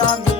I'm.